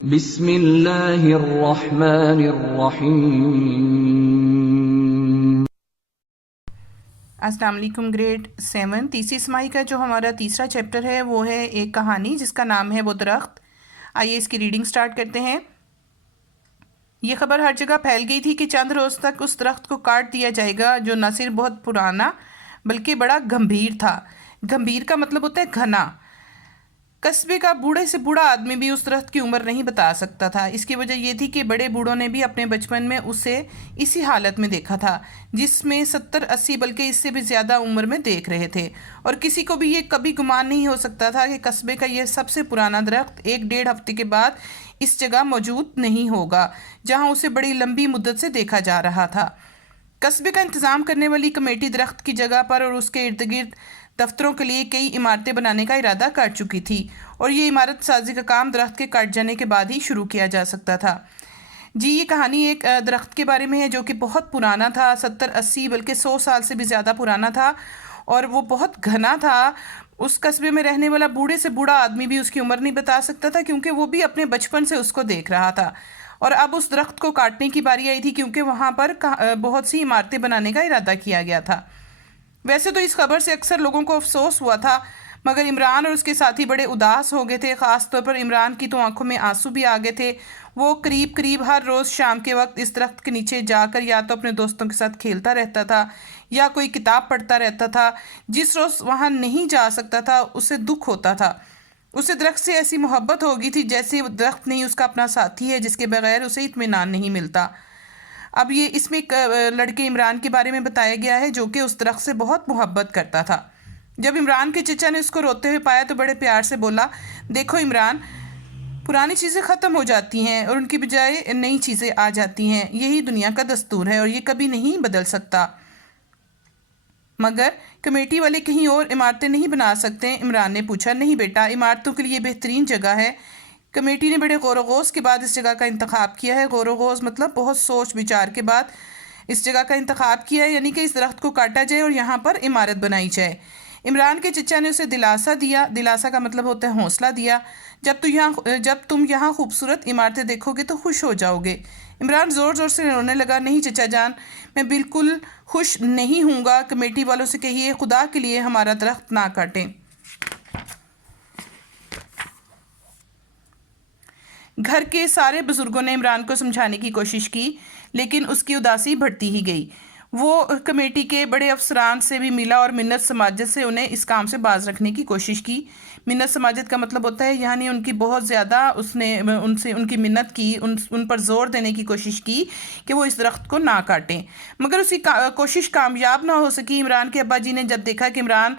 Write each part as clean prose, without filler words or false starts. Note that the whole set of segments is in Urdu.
بسم اللہ الرحمن الرحیم۔ السلام علیکم۔ گریڈ 7 تیسری سماعی کا جو ہمارا تیسرا چیپٹر ہے وہ ہے ایک کہانی جس کا نام ہے وہ درخت۔ آئیے اس کی ریڈنگ سٹارٹ کرتے ہیں۔ یہ خبر ہر جگہ پھیل گئی تھی کہ چند روز تک اس درخت کو کاٹ دیا جائے گا جو نہ صرف بہت پرانا بلکہ بڑا گمبھیر تھا۔ گمبھیر کا مطلب ہوتا ہے گھنا۔ قصبے کا بوڑھے سے بوڑھا آدمی بھی اس درخت کی عمر نہیں بتا سکتا تھا۔ اس کی وجہ یہ تھی کہ بڑے بوڑھوں نے بھی اپنے بچپن میں اسے اسی حالت میں دیکھا تھا جس میں 70-80 بلکہ اس سے بھی زیادہ عمر میں دیکھ رہے تھے، اور کسی کو بھی یہ کبھی گمان نہیں ہو سکتا تھا کہ قصبے کا یہ سب سے پرانا درخت 1-1.5 ہفتے کے بعد اس جگہ موجود نہیں ہوگا جہاں اسے بڑی لمبی مدت سے دیکھا جا رہا تھا۔ قصبے کا انتظام کرنے والی کمیٹی درخت کی جگہ پر اور اس کے ارد گرد دفتروں کے لیے کئی عمارتیں بنانے کا ارادہ کر چکی تھی، اور یہ عمارت سازی کا کام درخت کے کٹ جانے کے بعد ہی شروع کیا جا سکتا تھا۔ جی، یہ کہانی ایک درخت کے بارے میں ہے جو کہ بہت پرانا تھا، 70-80 بلکہ 100 سال سے بھی زیادہ پرانا تھا، اور وہ بہت گھنا تھا۔ اس قصبے میں رہنے والا بوڑھے سے بوڑھا آدمی بھی اس کی عمر نہیں بتا سکتا تھا کیونکہ وہ بھی اپنے بچپن سے اس کو دیکھ رہا تھا، اور اب اس درخت کو کاٹنے کی باری آئی تھی کیونکہ وہاں پر بہت سی عمارتیں بنانے کا ارادہ کیا گیا تھا۔ ویسے تو اس خبر سے اکثر لوگوں کو افسوس ہوا تھا، مگر عمران اور اس کے ساتھی بڑے اداس ہو گئے تھے۔ خاص طور پر عمران کی تو آنکھوں میں آنسو بھی آ گئے تھے۔ وہ قریب ہر روز شام کے وقت اس درخت کے نیچے جا کر یا تو اپنے دوستوں کے ساتھ کھیلتا رہتا تھا یا کوئی کتاب پڑھتا رہتا تھا۔ جس روز وہاں نہیں جا سکتا تھا اسے دکھ ہوتا تھا۔ اسے درخت سے ایسی محبت ہو گئی تھی جیسے درخت نہیں اس کا اپنا ساتھی ہے جس کے بغیر اسے اطمینان نہیں ملتا۔ اب یہ اس میں ایک لڑکے عمران کے بارے میں بتایا گیا ہے جو کہ اس درخت سے بہت محبت کرتا تھا۔ جب عمران کے چچا نے اس کو روتے ہوئے پایا تو بڑے پیار سے بولا، دیکھو عمران، پرانی چیزیں ختم ہو جاتی ہیں اور ان کی بجائے نئی چیزیں آ جاتی ہیں، یہی دنیا کا دستور ہے اور یہ کبھی نہیں بدل سکتا۔ مگر کمیٹی والے کہیں اور عمارتیں نہیں بنا سکتے؟ عمران نے پوچھا۔ نہیں بیٹا، عمارتوں کے لیے بہترین جگہ ہے۔ کمیٹی نے بڑے غور و خوض کے بعد اس جگہ کا انتخاب کیا ہے۔ غور و خوض مطلب بہت سوچ بچار کے بعد اس جگہ کا انتخاب کیا ہے، یعنی کہ اس درخت کو کاٹا جائے اور یہاں پر عمارت بنائی جائے۔ عمران کے چچا نے اسے دلاسا دیا۔ دلاسا کا مطلب ہوتا ہے حوصلہ دیا۔ جب تم یہاں خوبصورت عمارتیں دیکھو گے تو خوش ہو جاؤ گے۔ عمران زور سے رونے لگا۔ نہیں چچا جان، میں بالکل خوش نہیں ہوں گا۔ کمیٹی والوں سے کہیے خدا کے لیے ہمارا درخت نہ کاٹیں۔ گھر کے سارے بزرگوں نے عمران کو سمجھانے کی کوشش کی لیکن اس کی اداسی بڑھتی ہی گئی۔ وہ کمیٹی کے بڑے افسران سے بھی ملا اور منت سماجت سے انہیں اس کام سے باز رکھنے کی کوشش کی۔ منت سماجت کا مطلب ہوتا ہے یعنی ان کی بہت زیادہ اس نے ان کی منت کی، ان پر زور دینے کی کوشش کی کہ وہ اس درخت کو نہ کاٹیں، مگر اس کی کوشش کامیاب نہ ہو سکی۔ عمران کے ابا جی نے جب دیکھا کہ عمران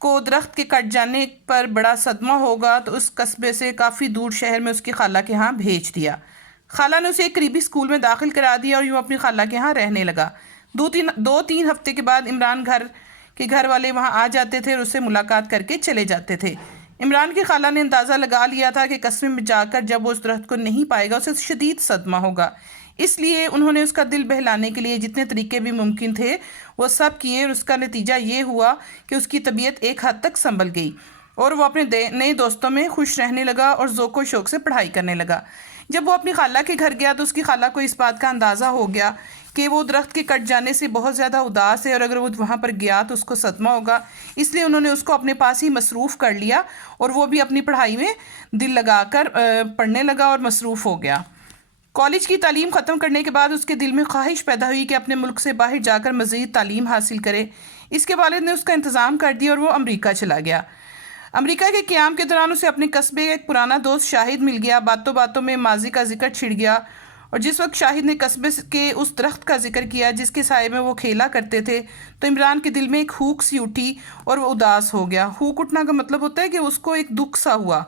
کو درخت کے کٹ جانے پر بڑا صدمہ ہوگا تو اس قصبے سے کافی دور شہر میں اس کی خالہ کے ہاں بھیج دیا۔ خالہ نے اسے ایک قریبی اسکول میں داخل کرا دیا اور یوں اپنی خالہ کے ہاں رہنے لگا۔ 2-3 ہفتے کے بعد عمران کے گھر والے وہاں آ جاتے تھے اور اس سے ملاقات کر کے چلے جاتے تھے۔ عمران کی خالہ نے اندازہ لگا لیا تھا کہ قصبے میں جا کر جب وہ اس درخت کو نہیں پائے گا اسے شدید صدمہ ہوگا، اس لیے انہوں نے اس کا دل بہلانے کے لیے جتنے طریقے بھی ممکن تھے وہ سب کیے، اور اس کا نتیجہ یہ ہوا کہ اس کی طبیعت ایک حد تک سنبھل گئی اور وہ اپنے نئے دوستوں میں خوش رہنے لگا اور ذوق و شوق سے پڑھائی کرنے لگا۔ جب وہ اپنی خالہ کے گھر گیا تو اس کی خالہ کو اس بات کا اندازہ ہو گیا کہ وہ درخت کے کٹ جانے سے بہت زیادہ اداس ہے اور اگر وہ وہاں پر گیا تو اس کو صدمہ ہوگا، اس لیے انہوں نے اس کو اپنے پاس ہی مصروف کر لیا اور وہ بھی اپنی پڑھائی میں دل لگا کر پڑھنے لگا اور مصروف ہو گیا۔ کالج کی تعلیم ختم کرنے کے بعد اس کے دل میں خواہش پیدا ہوئی کہ اپنے ملک سے باہر جا کر مزید تعلیم حاصل کرے۔ اس کے والد نے اس کا انتظام کر دیا اور وہ امریکہ چلا گیا۔ امریکہ کے قیام کے دوران اسے اپنے قصبے کا ایک پرانا دوست شاہد مل گیا۔ باتوں باتوں میں ماضی کا ذکر چھڑ گیا، اور جس وقت شاہد نے قصبے کے اس درخت کا ذکر کیا جس کے سائے میں وہ کھیلا کرتے تھے تو عمران کے دل میں ایک ہوک سی اٹھی اور وہ اداس ہو گیا۔ ہوک اٹھنا کا مطلب ہوتا ہے کہ اس کو ایک دکھ سا ہوا۔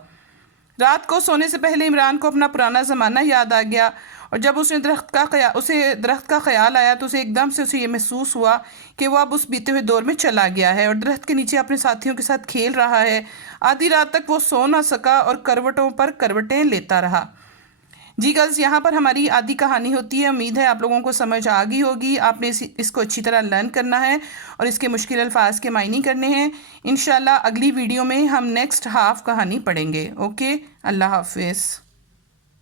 رات کو سونے سے پہلے عمران کو اپنا پرانا زمانہ یاد آ گیا، اور جب اسے درخت کا خیال آیا تو ایک دم سے اسے یہ محسوس ہوا کہ وہ اب اس بیتے ہوئے دور میں چلا گیا ہے اور درخت کے نیچے اپنے ساتھیوں کے ساتھ کھیل رہا ہے۔ آدھی رات تک وہ سو نہ سکا اور کروٹوں پر کروٹیں لیتا رہا۔ جی گرلز، یہاں پر ہماری آدھی کہانی ہوتی ہے۔ امید ہے آپ لوگوں کو سمجھ آ گئی ہوگی۔ آپ نے اس کو اچھی طرح لرن کرنا ہے اور اس کے مشکل الفاظ کے معنی کرنے ہیں۔ انشاءاللہ اگلی ویڈیو میں ہم نیکسٹ ہاف کہانی پڑھیں گے۔ اوکے، اللہ حافظ۔